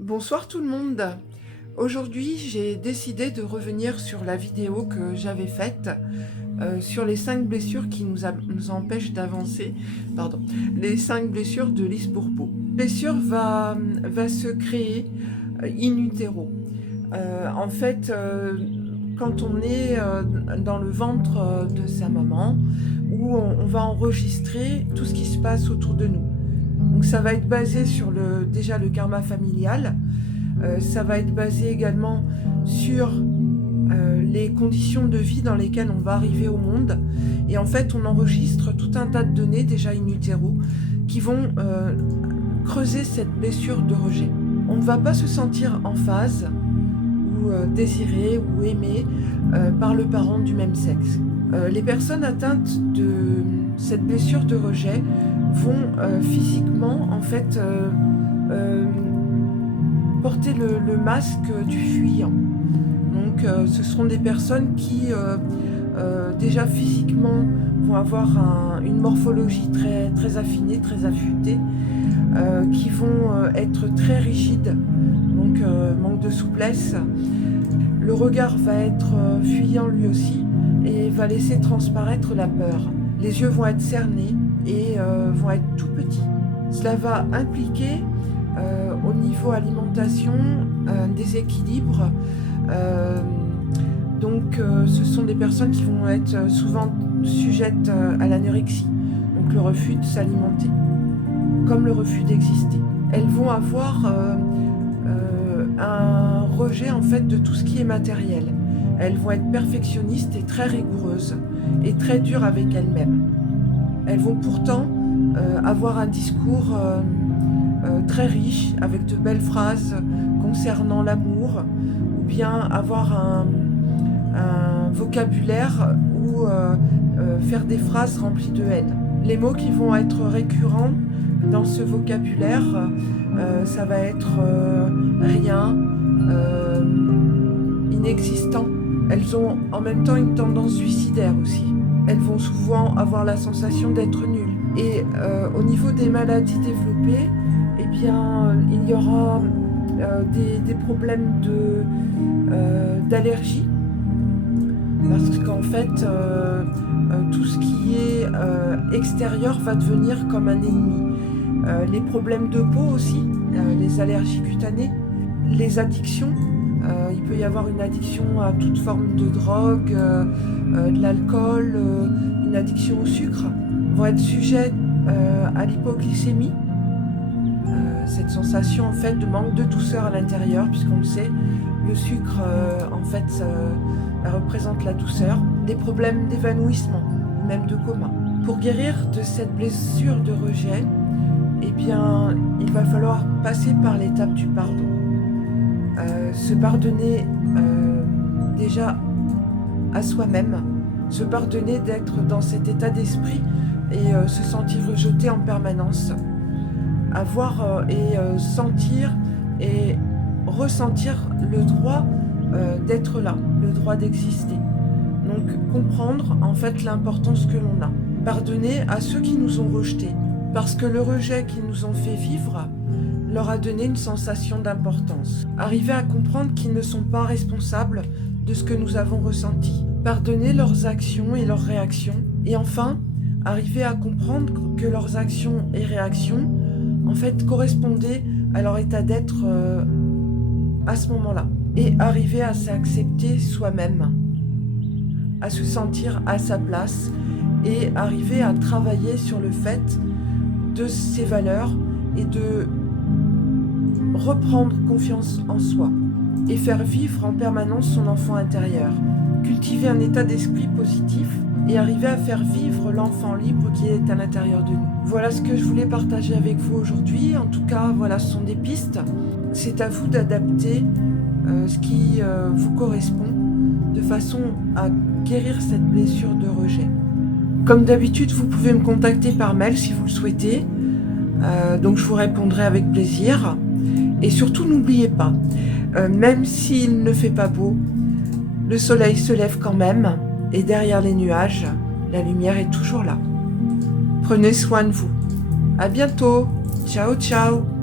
Bonsoir tout le monde. Aujourd'hui, j'ai décidé de revenir sur la vidéo que j'avais faite sur les 5 blessures qui nous empêchent d'avancer. Pardon, les 5 blessures de Lise Bourbeau. La blessure va se créer in utero. En fait, quand on est dans le ventre de sa maman, où on va enregistrer tout ce qui se passe autour de nous. Donc ça va être basé sur déjà le karma familial, ça va être basé également sur les conditions de vie dans lesquelles on va arriver au monde. Et en fait, on enregistre tout un tas de données déjà in utero qui vont creuser cette blessure de rejet. On ne va pas se sentir en phase ou désiré ou aimé par le parent du même sexe. Les personnes atteintes de cette blessure de rejet vont physiquement en fait porter le masque du fuyant. Donc ce seront des personnes qui déjà physiquement vont avoir une morphologie très, très affinée, très affûtée, qui vont être très rigides, donc manque de souplesse. Le regard va être fuyant lui aussi et va laisser transparaître la peur. Les yeux vont être cernés et vont être tout petits. Cela va impliquer au niveau alimentation un déséquilibre. Donc ce sont des personnes qui vont être souvent sujettes à l'anorexie, donc le refus de s'alimenter, comme le refus d'exister. Elles vont avoir un rejet en fait de tout ce qui est matériel. Elles vont être perfectionnistes et très rigoureuses et très dures avec elles-mêmes. Elles vont pourtant avoir un discours très riche, avec de belles phrases concernant l'amour, ou bien avoir un vocabulaire ou faire des phrases remplies de haine. Les mots qui vont être récurrents dans ce vocabulaire, ça va être rien, inexistant. Elles ont en même temps une tendance suicidaire aussi. Elles vont souvent avoir la sensation d'être nulles. Et au niveau des maladies développées, eh bien, il y aura des problèmes d'allergie. Parce qu'en fait, tout ce qui est extérieur va devenir comme un ennemi. Les problèmes de peau aussi, les allergies cutanées, les addictions. Il peut y avoir une addiction à toute forme de drogue, de l'alcool, une addiction au sucre. Vont être sujets à l'hypoglycémie, cette sensation en fait de manque de douceur à l'intérieur, puisqu'on le sait, le sucre en fait représente la douceur. Des problèmes d'évanouissement, même de coma. Pour guérir de cette blessure de rejet, eh bien, il va falloir passer par l'étape du pardon. Se pardonner déjà à soi-même, se pardonner d'être dans cet état d'esprit et se sentir rejeté en permanence, avoir sentir et ressentir le droit d'être là, le droit d'exister. Donc comprendre en fait l'importance que l'on a. Pardonner à ceux qui nous ont rejetés, parce que le rejet qu'ils nous ont fait vivre leur a donné une sensation d'importance. Arriver à comprendre qu'ils ne sont pas responsables de ce que nous avons ressenti. Pardonner leurs actions et leurs réactions. Et enfin, arriver à comprendre que leurs actions et réactions, en fait, correspondaient à leur état d'être à ce moment-là. Et arriver à s'accepter soi-même, à se sentir à sa place et arriver à travailler sur le fait de ses valeurs et de reprendre confiance en soi et faire vivre en permanence son enfant intérieur, cultiver un état d'esprit positif et arriver à faire vivre l'enfant libre qui est à l'intérieur de nous. Voilà ce que je voulais partager avec vous aujourd'hui. En tout cas, voilà, ce sont des pistes. C'est à vous d'adapter ce qui vous correspond de façon à guérir cette blessure de rejet. Comme d'habitude, vous pouvez me contacter par mail si vous le souhaitez. Donc je vous répondrai avec plaisir. Et surtout, n'oubliez pas, même s'il ne fait pas beau, le soleil se lève quand même, et derrière les nuages, la lumière est toujours là. Prenez soin de vous. À bientôt. Ciao, ciao.